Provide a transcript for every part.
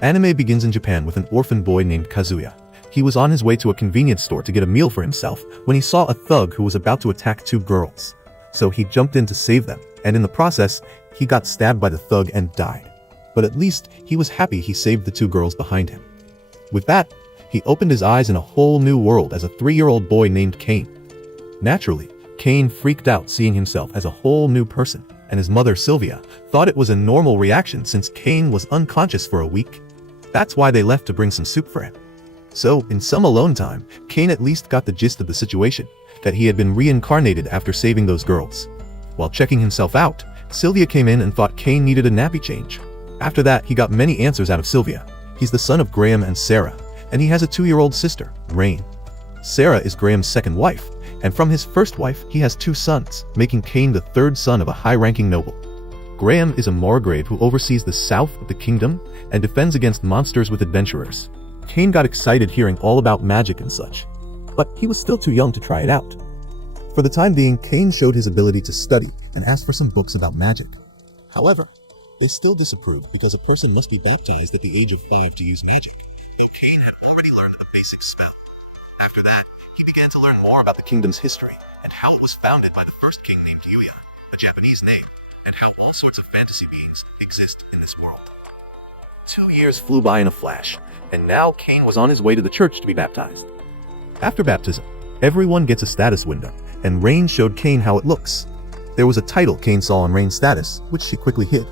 Anime begins in Japan with an orphan boy named Kazuya. He was on his way to a convenience store to get a meal for himself when he saw a thug who was about to attack two girls. So he jumped in to save them, and in the process, he got stabbed by the thug and died. But at least he was happy he saved the two girls behind him. With that, he opened his eyes in a whole new world as a 3-year-old boy named Cain. Naturally, Cain freaked out seeing himself as a whole new person, and his mother Sylvia thought it was a normal reaction since Cain was unconscious for a week. That's why they left to bring some soup for him. So, in some alone time, Cain at least got the gist of the situation, that he had been reincarnated after saving those girls. While checking himself out, Sylvia came in and thought Cain needed a nappy change. After that, he got many answers out of Sylvia. He's the son of Graham and Sarah, and he has a 2-year-old sister, Rain. Sarah is Graham's second wife, and from his first wife, he has 2 sons, making Cain the 3rd son of a high-ranking noble. Graham is a Margrave who oversees the south of the kingdom and defends against monsters with adventurers. Cain got excited hearing all about magic and such, but he was still too young to try it out. For the time being, Cain showed his ability to study and asked for some books about magic. However, they still disapproved because a person must be baptized at the age of 5 to use magic, though Cain had already learned the basic spell. After that, he began to learn more about the kingdom's history and how it was founded by the first king named Yuya, a Japanese name, and how all sorts of fantasy beings exist in this world. 2 years flew by in a flash, and now Cain was on his way to the church to be baptized. After baptism, everyone gets a status window, and Rain showed Cain how it looks. There was a title Cain saw on Rain's status, which she quickly hid.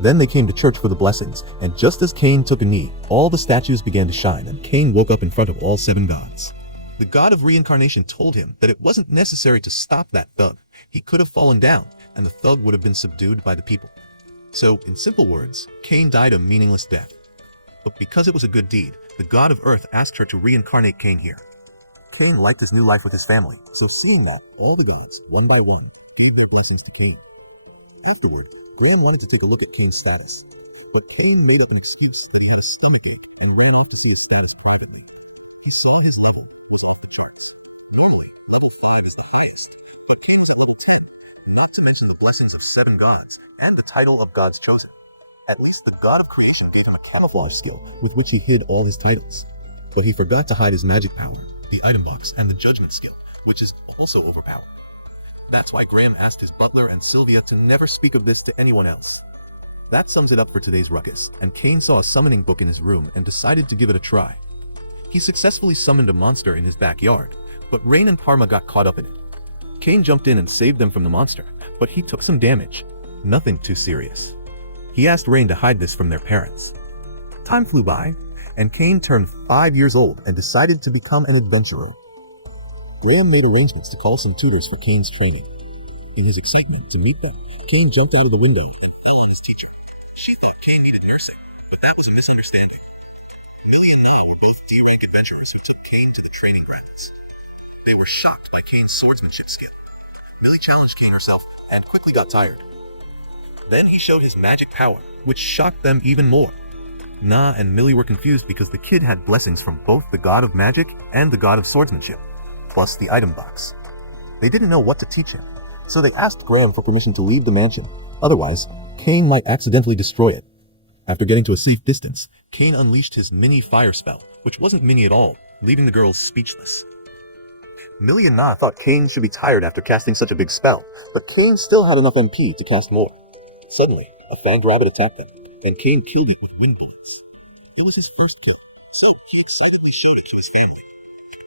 Then they came to church for the blessings, and just as Cain took a knee, all the statues began to shine, and Cain woke up in front of all 7 gods. The god of reincarnation told him that it wasn't necessary to stop that thug. He could have fallen down, and the thug would have been subdued by the people. So, in simple words, Cain died a meaningless death. But because it was a good deed, the god of earth asked her to reincarnate Cain here. Cain liked his new life with his family, so seeing that, all the gods, one by one, gave their blessings to Cain. Afterward, Graham wanted to take a look at Cain's status, but Cain made up an excuse that he had a stomachache and ran off to see his status privately. He saw his level. Normally, level 5 is the highest, and Cain was at level 10, not to mention the blessings of 7 gods and the title of God's chosen. At least the god of creation gave him a camouflage skill with which he hid all his titles. But he forgot to hide his magic power, the item box, and the judgment skill, which is also overpowered. That's why Graham asked his butler and Sylvia to never speak of this to anyone else. That sums it up for today's ruckus, and Cain saw a summoning book in his room and decided to give it a try. He successfully summoned a monster in his backyard, but Rain and Parma got caught up in it. Cain jumped in and saved them from the monster, but he took some damage. Nothing too serious. He asked Rain to hide this from their parents. Time flew by, and Cain turned 5 years old and decided to become an adventurer. Graham made arrangements to call some tutors for Cain's training. In his excitement to meet them, Cain jumped out of the window and fell on his teacher. She thought Cain needed nursing, but that was a misunderstanding. Millie and Na were both D-rank adventurers who took Cain to the training grounds. They were shocked by Cain's swordsmanship skill. Millie challenged Cain herself and quickly got tired. Then he showed his magic power, which shocked them even more. Na and Millie were confused because the kid had blessings from both the god of magic and the god of swordsmanship, plus the item box. They didn't know what to teach him, so they asked Graham for permission to leave the mansion. Otherwise, Cain might accidentally destroy it. After getting to a safe distance, Cain unleashed his mini fire spell, which wasn't mini at all, leaving the girls speechless. Millie and Na thought Cain should be tired after casting such a big spell, but Cain still had enough MP to cast more. Suddenly, a fanged rabbit attacked them, and Cain killed it with wind bullets. It was his first kill, so he excitedly showed it to his family.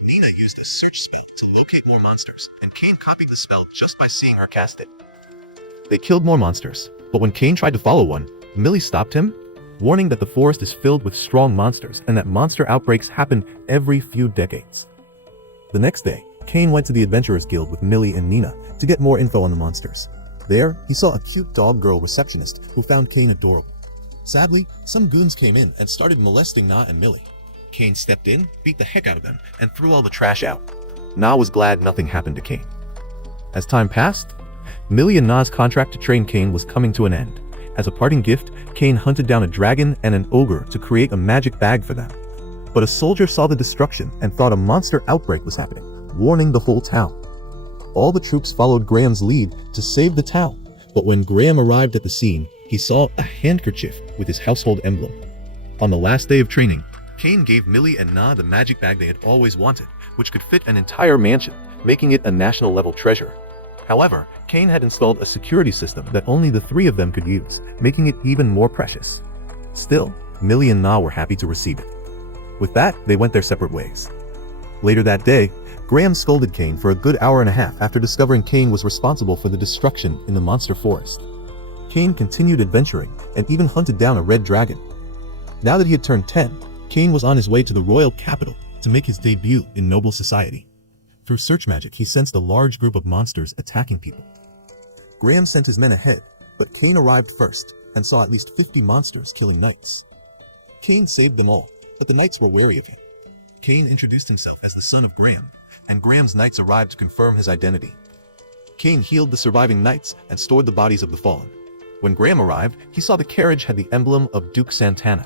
Nina used a search spell to locate more monsters, and Cain copied the spell just by seeing her cast it. They killed more monsters, but when Cain tried to follow one, Millie stopped him, warning that the forest is filled with strong monsters and that monster outbreaks happen every few decades. The next day, Cain went to the Adventurers Guild with Millie and Nina to get more info on the monsters. There, he saw a cute dog girl receptionist who found Cain adorable. Sadly, some goons came in and started molesting Na and Millie. Cain stepped in, beat the heck out of them, and threw all the trash out. Na was glad nothing happened to Cain. As time passed, Millie and Na's contract to train Cain was coming to an end. As a parting gift, Cain hunted down a dragon and an ogre to create a magic bag for them. But a soldier saw the destruction and thought a monster outbreak was happening, warning the whole town. All the troops followed Graham's lead to save the town, but when Graham arrived at the scene, he saw a handkerchief with his household emblem. On the last day of training, Cain gave Millie and Na the magic bag they had always wanted, which could fit an entire mansion, making it a national-level treasure. However, Cain had installed a security system that only the three of them could use, making it even more precious. Still, Millie and Na were happy to receive it. With that, they went their separate ways. Later that day, Graham scolded Cain for a good hour and a half after discovering Cain was responsible for the destruction in the monster forest. Cain continued adventuring and even hunted down a red dragon. Now that he had turned 10, Cain was on his way to the royal capital to make his debut in noble society. Through search magic, he sensed a large group of monsters attacking people. Graham sent his men ahead, but Cain arrived first and saw at least 50 monsters killing knights. Cain saved them all, but the knights were wary of him. Cain introduced himself as the son of Graham, and Graham's knights arrived to confirm his identity. Cain healed the surviving knights and stored the bodies of the fallen. When Graham arrived, he saw the carriage had the emblem of Duke Santana.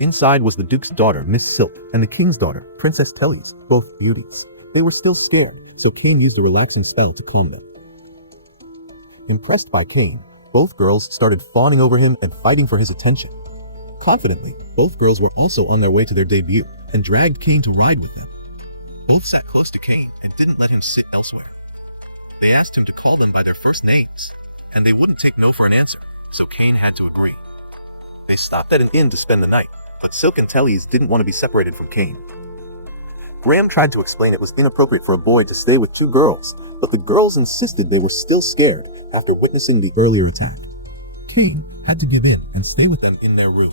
Inside was the Duke's daughter, Miss Silk, and the King's daughter, Princess Tellys, both beauties. They were still scared, so Cain used a relaxing spell to calm them. Impressed by Cain, both girls started fawning over him and fighting for his attention. Confidently, both girls were also on their way to their debut and dragged Cain to ride with them. Both sat close to Cain and didn't let him sit elsewhere. They asked him to call them by their first names, and they wouldn't take no for an answer, so Cain had to agree. They stopped at an inn to spend the night, but Silk and Tellys didn't want to be separated from Cain. Graham tried to explain it was inappropriate for a boy to stay with two girls, but the girls insisted they were still scared after witnessing the earlier attack. Cain had to give in and stay with them in their room.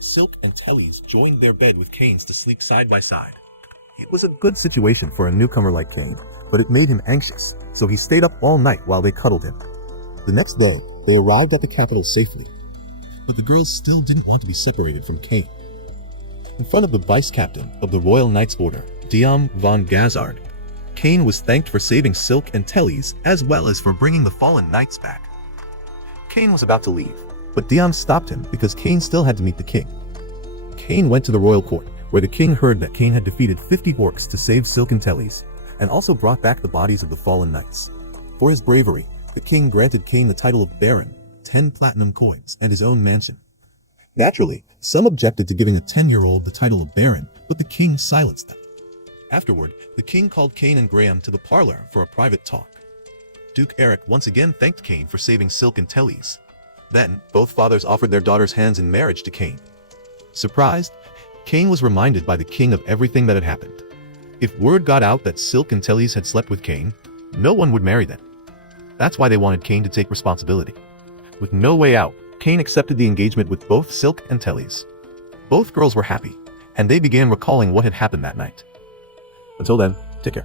Silk and Tellys joined their bed with Cain's to sleep side by side. It was a good situation for a newcomer like Cain, but it made him anxious, so he stayed up all night while they cuddled him. The next day, they arrived at the capital safely, but the girls still didn't want to be separated from Cain. In front of the vice-captain of the Royal Knights Order, Diam von Gazard, Cain was thanked for saving Silk and Tellys as well as for bringing the fallen knights back. Cain was about to leave, but Diam stopped him because Cain still had to meet the king. Cain went to the royal court, where the king heard that Cain had defeated 50 orcs to save Silk and Tellys, and also brought back the bodies of the fallen knights. For his bravery, the king granted Cain the title of Baron, 10 platinum coins, and his own mansion. Naturally, some objected to giving a 10-year-old the title of Baron, but the king silenced them. Afterward, the king called Cain and Graham to the parlor for a private talk. Duke Eric once again thanked Cain for saving Silk and Tellys. Then, both fathers offered their daughters' hands in marriage to Cain. Surprised, Cain was reminded by the king of everything that had happened. If word got out that Silk and Tellys had slept with Cain, no one would marry them. That's why they wanted Cain to take responsibility. With no way out, Cain accepted the engagement with both Silk and Tellys. Both girls were happy, and they began recalling what had happened that night. Until then, take care.